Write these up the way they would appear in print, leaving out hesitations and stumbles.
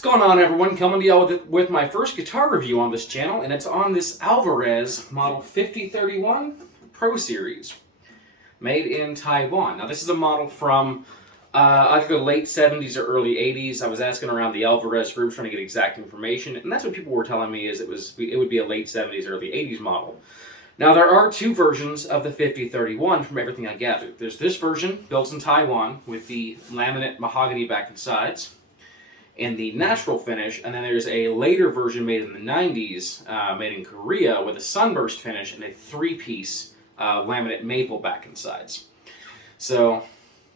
What's going on, everyone? Coming to y'all with my first guitar review on this channel, and it's on this Alvarez model 5031 Pro Series, made in Taiwan. Now, this is a model from either the late 70s or early 80s. I was asking around the Alvarez group trying to get exact information, and that's what people were telling me is it would be a late 70s, early 80s model. Now, there are two versions of the 5031 from everything I gathered. There's this version, built in Taiwan, with the laminate mahogany back and sides, and the natural finish, and then there's a later version made in the 90s, made in Korea, with a sunburst finish and a three-piece laminate maple back and sides. So,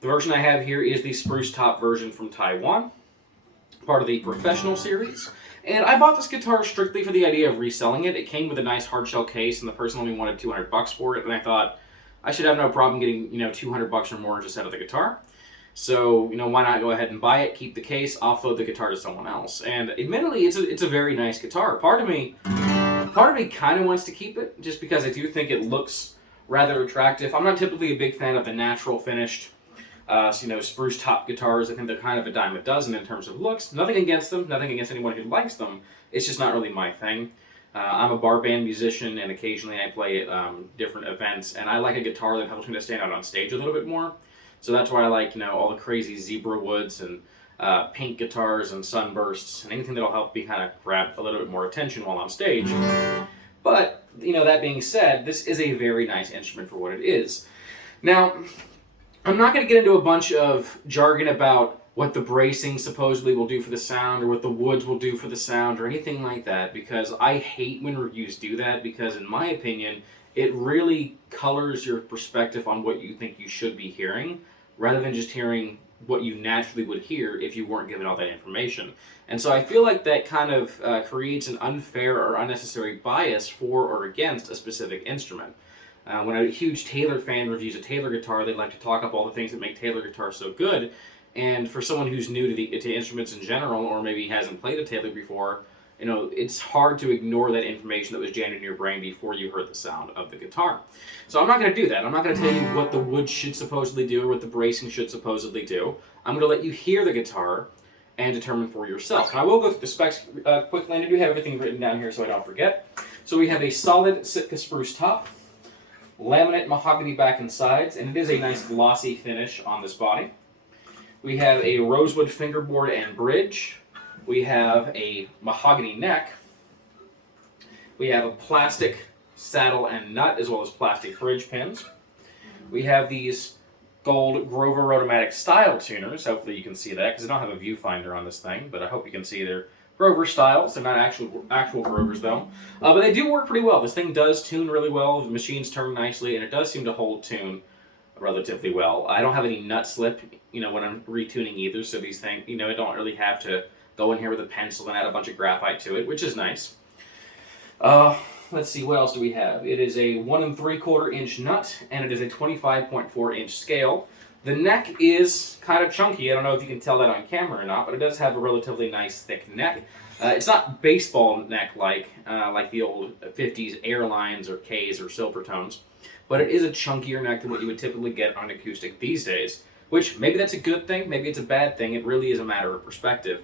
the version I have here is the Spruce top version from Taiwan, part of the Professional series. And I bought this guitar strictly for the idea of reselling it. It came with a nice hardshell case, and the person only wanted $200 for it, and I thought I should have no problem getting, $200 or more just out of the guitar. So, why not go ahead and buy it, keep the case, offload the guitar to someone else. And admittedly, it's a very nice guitar. Part of me kind of wants to keep it, just because I do think it looks rather attractive. I'm not typically a big fan of the natural finished, spruce top guitars. I think they're kind of a dime a dozen in terms of looks. Nothing against them, nothing against anyone who likes them. It's just not really my thing. I'm a bar band musician, and occasionally I play at different events, and I like a guitar that helps me to stand out on stage a little bit more. So that's why I like, all the crazy zebra woods and pink guitars and sunbursts and anything that'll help me kind of grab a little bit more attention while on stage. But, that being said, this is a very nice instrument for what it is. Now, I'm not going to get into a bunch of jargon about what the bracing supposedly will do for the sound or what the woods will do for the sound or anything like that, because I hate when reviews do that, because in my opinion, it really colors your perspective on what you think you should be hearing, rather than just hearing what you naturally would hear if you weren't given all that information. And so I feel like that kind of creates an unfair or unnecessary bias for or against a specific instrument. When a huge Taylor fan reviews a Taylor guitar, they like to talk up all the things that make Taylor guitars so good. And for someone who's new to instruments in general, or maybe hasn't played a Taylor before, it's hard to ignore that information that was jammed in your brain before you heard the sound of the guitar. So I'm not going to do that. I'm not going to tell you what the wood should supposedly do or what the bracing should supposedly do. I'm going to let you hear the guitar and determine for yourself. And I will go through the specs quickly, and I do have everything written down here so I don't forget. So we have a solid Sitka spruce top, laminate mahogany back and sides, and it is a nice glossy finish on this body. We have a rosewood fingerboard and bridge. We have a mahogany neck. We have a plastic saddle and nut, as well as plastic bridge pins. We have these gold Grover Rotomatic style tuners. Hopefully you can see that, because I don't have a viewfinder on this thing, but I hope you can see they're Grover styles. They're not actual Grovers, though. But they do work pretty well. This thing does tune really well. The machines turn nicely, and it does seem to hold tune relatively well. I don't have any nut slip, when I'm retuning either, so these things, I don't really have to go in here with a pencil and add a bunch of graphite to it, which is nice. Let's see, what else do we have? It is a 1 3/4 inch nut, and it is a 25.4 inch scale. The neck is kind of chunky. I don't know if you can tell that on camera or not, but it does have a relatively nice thick neck. It's not baseball neck-like, like the old 50s Airlines or Ks or Silvertones, but it is a chunkier neck than what you would typically get on acoustic these days, which maybe that's a good thing, maybe it's a bad thing. It really is a matter of perspective.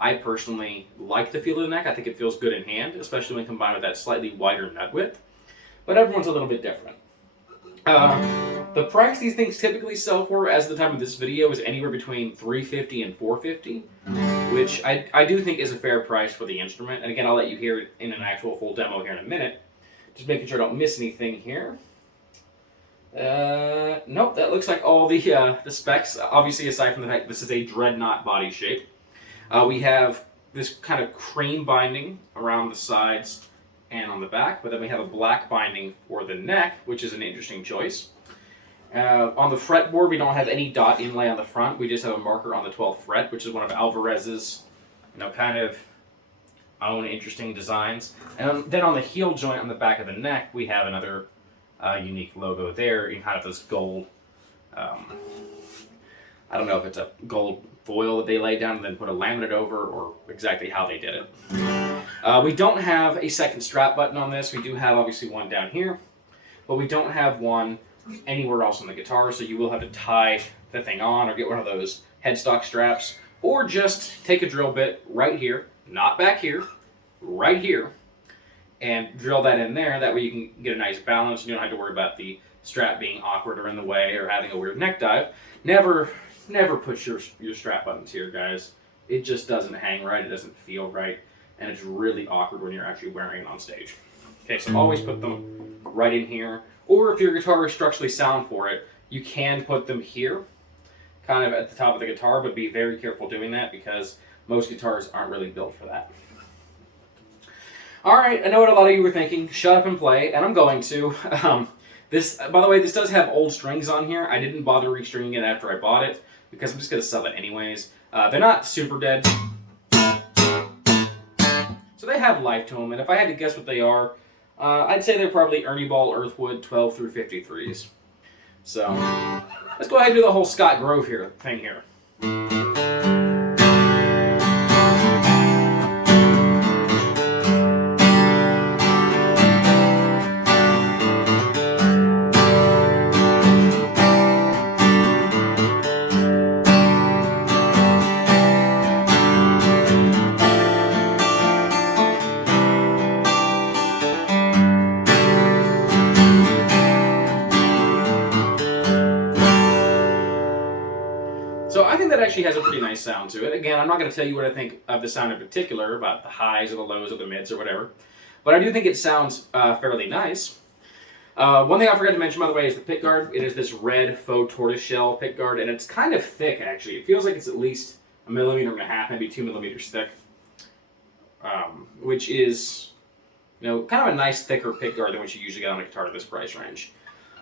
I personally like the feel of the neck. I think it feels good in hand, especially when combined with that slightly wider nut width, but everyone's a little bit different. The price these things typically sell for, as of the time of this video, is anywhere between $350 and $450, which I do think is a fair price for the instrument. And again, I'll let you hear it in an actual full demo here in a minute. Just making sure I don't miss anything here. Nope, that looks like all the specs. Obviously, aside from the fact this is a Dreadnought body shape. We have this kind of cream binding around the sides and on the back, but then we have a black binding for the neck, which is an interesting choice. On the fretboard, we don't have any dot inlay on the front. We just have a marker on the 12th fret, which is one of Alvarez's, kind of own interesting designs. And then on the heel joint on the back of the neck, we have another unique logo there in kind of this gold, I don't know if it's a gold foil that they laid down and then put a laminate over, or exactly how they did it. We don't have a second strap button on this. We do have obviously one down here, but we don't have one anywhere else on the guitar, so you will have to tie the thing on or get one of those headstock straps, or just take a drill bit right here, not back here, right here, and drill that in there. That way you can get a nice balance and you don't have to worry about the strap being awkward or in the way or having a weird neck dive. Never put your strap buttons here, guys. It just doesn't hang right, it doesn't feel right, and it's really awkward when you're actually wearing it on stage. Okay, so always put them right in here, or if your guitar is structurally sound for it, you can put them here, kind of at the top of the guitar, but be very careful doing that because most guitars aren't really built for that. Alright, I know what a lot of you were thinking, shut up and play, and I'm going to. This, by the way, this does have old strings on here. I didn't bother restringing it after I bought it, because I'm just going to sell it anyways. They're not super dead, so they have life to them, and if I had to guess what they are, I'd say they're probably Ernie Ball Earthwood 12 through 53s. So, let's go ahead and do the whole Scott Grove thing here. So I think that actually has a pretty nice sound to it. Again, I'm not going to tell you what I think of the sound in particular, about the highs or the lows or the mids or whatever, but I do think it sounds fairly nice. One thing I forgot to mention, by the way, is the pickguard. It is this red faux tortoiseshell pickguard, and it's kind of thick, actually. It feels like it's at least 1.5 millimeters, maybe 2 millimeters thick, which is, you know, kind of a nice thicker pickguard than what you usually get on a guitar at this price range.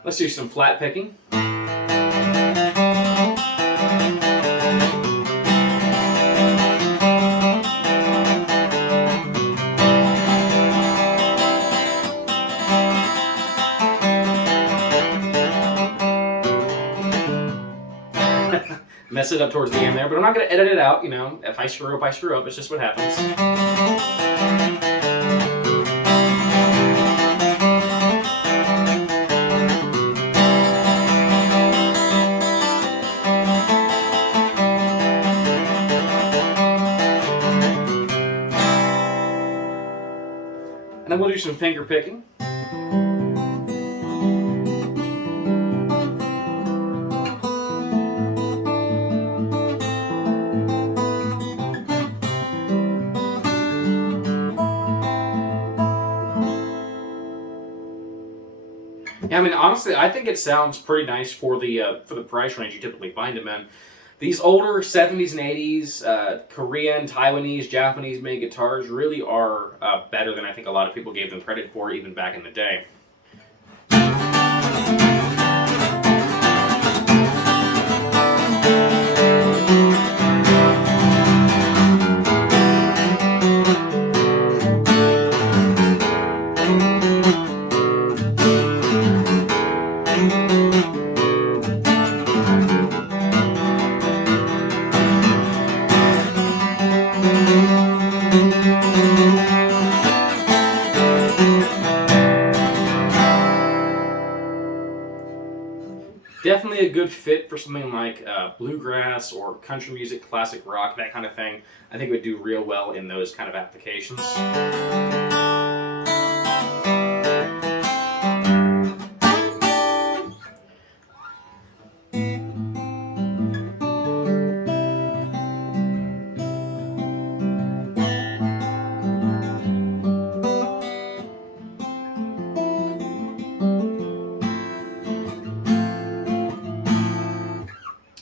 Let's do some flat picking. Mess it up towards the end there, but I'm not going to edit it out, you know. If I screw up, I screw up. It's just what happens. And then we'll do some finger picking. Yeah, I mean, honestly, I think it sounds pretty nice for the price range you typically find them in. These older 70s and 80s, Korean, Taiwanese, Japanese-made guitars really are better than I think a lot of people gave them credit for, even back in the day. Definitely a good fit for something like bluegrass or country music, classic rock, that kind of thing. I think it would do real well in those kind of applications.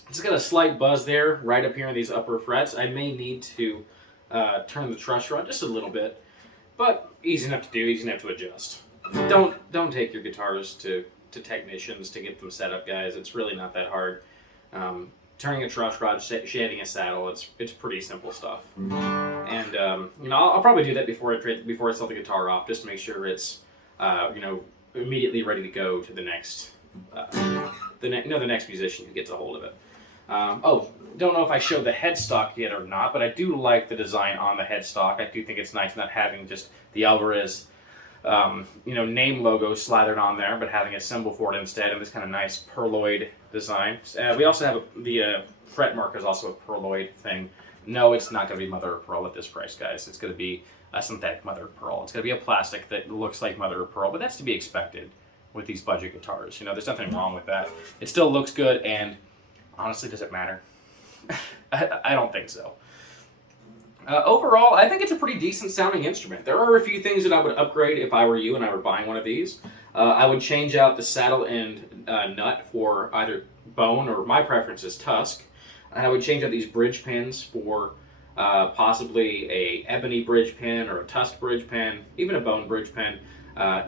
It's got a slight buzz there, right up here in these upper frets. I may need to turn the truss rod just a little bit, but easy enough to do, easy enough to adjust. Don't take your guitars to technicians to get them set up, guys. It's really not that hard. Turning a truss rod, shading a saddle, it's pretty simple stuff. And you know, I'll probably do that before I sell the guitar off, just to make sure it's you know, immediately ready to go to the next the next musician who gets a hold of it. Oh, don't know if I showed the headstock yet or not, but I do like the design on the headstock. I do think it's nice not having just the Alvarez, you know, name logo slathered on there, but having a symbol for it instead, and this kind of nice perloid design. We also have the fret marker is also a perloid thing No, it's not going to be mother of pearl at this price, guys. It's going to be a synthetic mother of pearl. It's going to be a plastic that looks like mother of pearl, but that's to be expected with these budget guitars. You know, there's nothing wrong with that. It still looks good, and honestly, does it matter? I don't think so. Overall, I think it's a pretty decent sounding instrument. There are a few things that I would upgrade if I were you and I were buying one of these. I would change out the saddle and nut for either bone, or my preference is tusk. And I would change out these bridge pins for possibly a ebony bridge pin or a tusk bridge pin, even a bone bridge pin.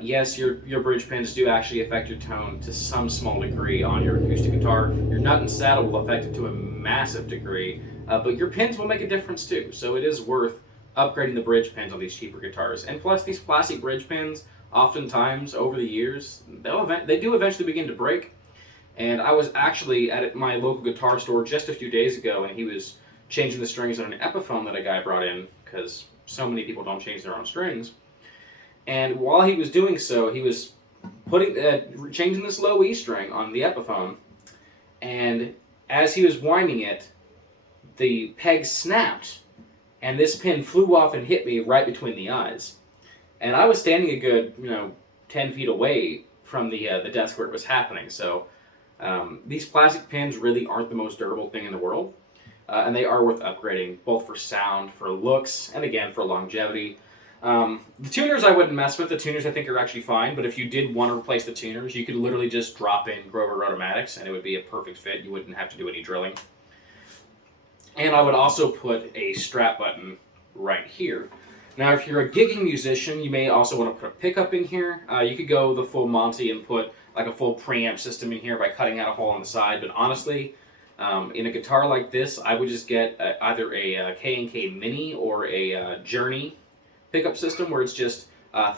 Yes, your bridge pins do actually affect your tone to some small degree on your acoustic guitar. Your nut and saddle will affect it to a massive degree, but your pins will make a difference too. So it is worth upgrading the bridge pins on these cheaper guitars. And plus, these plastic bridge pins, oftentimes over the years, they do eventually begin to break. And I was actually at my local guitar store just a few days ago, and he was changing the strings on an Epiphone that a guy brought in, because so many people don't change their own strings. And while he was doing so, he was changing this low E string on the Epiphone, and as he was winding it, the peg snapped, and this pin flew off and hit me right between the eyes. And I was standing a good, 10 feet away from the desk where it was happening. So these plastic pins really aren't the most durable thing in the world, and they are worth upgrading, both for sound, for looks, and again, for longevity. The tuners I wouldn't mess with. The tuners I think are actually fine, but if you did want to replace the tuners, you could literally just drop in Grover Rotomatics and it would be a perfect fit. You wouldn't have to do any drilling. And I would also put a strap button right here. Now, if you're a gigging musician, you may also want to put a pickup in here. You could go the full Monty and put like a full preamp system in here by cutting out a hole on the side, but honestly, in a guitar like this, I would just get either a K&K Mini or a Journey pickup system, where it's just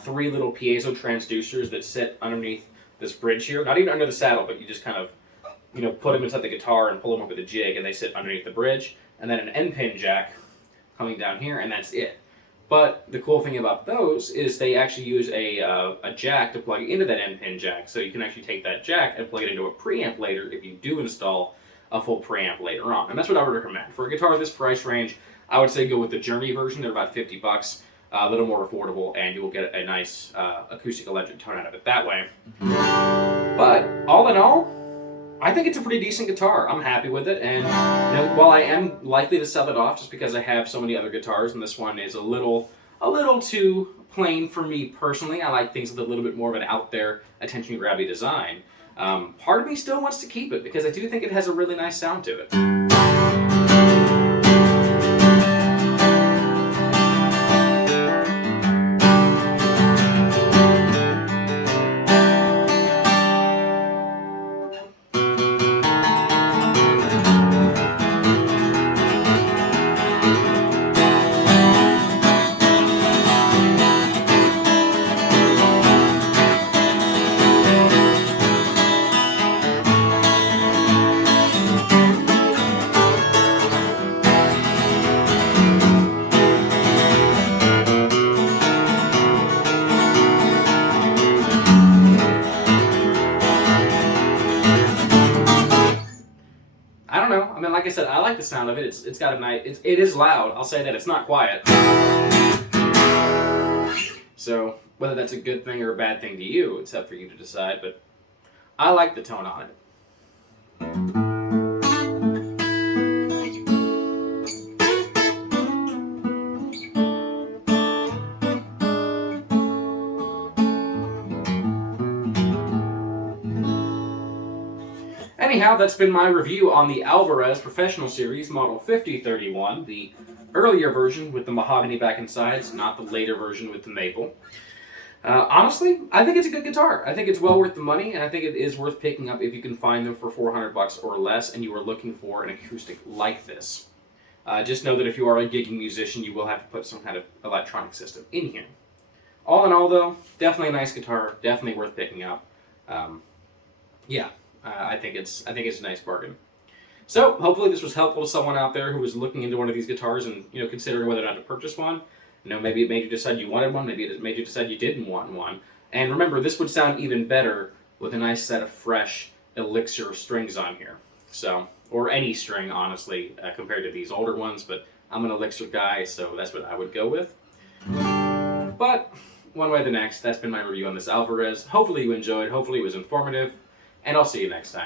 3 little piezo transducers that sit underneath this bridge here. Not even under the saddle, but you just kind of, put them inside the guitar and pull them up with a jig, and they sit underneath the bridge. And then an end pin jack coming down here, and that's it. But the cool thing about those is they actually use a jack to plug into that end pin jack, so you can actually take that jack and plug it into a preamp later if you do install a full preamp later on. And that's what I would recommend. For a guitar of this price range, I would say go with the Journey version. They're about $50. A little more affordable, and you will get a nice acoustic electric tone out of it that way. But all in all, I think it's a pretty decent guitar. I'm happy with it, and while I am likely to sell it off just because I have so many other guitars, and this one is a little too plain for me personally. I like things with a little bit more of an out there, attention-grabby design. Part of me still wants to keep it because I do think it has a really nice sound to it. Like I said, I like the sound of it. It's got a nice. It is loud. I'll say that. It's not quiet. So whether that's a good thing or a bad thing to you, it's up for you to decide. But I like the tone on it. Anyhow, that's been my review on the Alvarez Professional Series Model 5031, the earlier version with the mahogany back and sides, not the later version with the maple. Honestly, I think it's a good guitar. I think it's well worth the money, and I think it is worth picking up if you can find them for $400 or less and you are looking for an acoustic like this. Just know that if you are a gigging musician, you will have to put some kind of electronic system in here. All in all, though, definitely a nice guitar, definitely worth picking up. I think it's a nice bargain. So hopefully this was helpful to someone out there who was looking into one of these guitars and considering whether or not to purchase one. Maybe it made you decide you wanted one. Maybe it made you decide you didn't want one. And remember, this would sound even better with a nice set of fresh Elixir strings on here. So, or any string, honestly, compared to these older ones. But I'm an elixir guy, so that's what I would go with. But one way or the next, that's been my review on this Alvarez. Hopefully you enjoyed, hopefully it was informative, and I'll see you next time.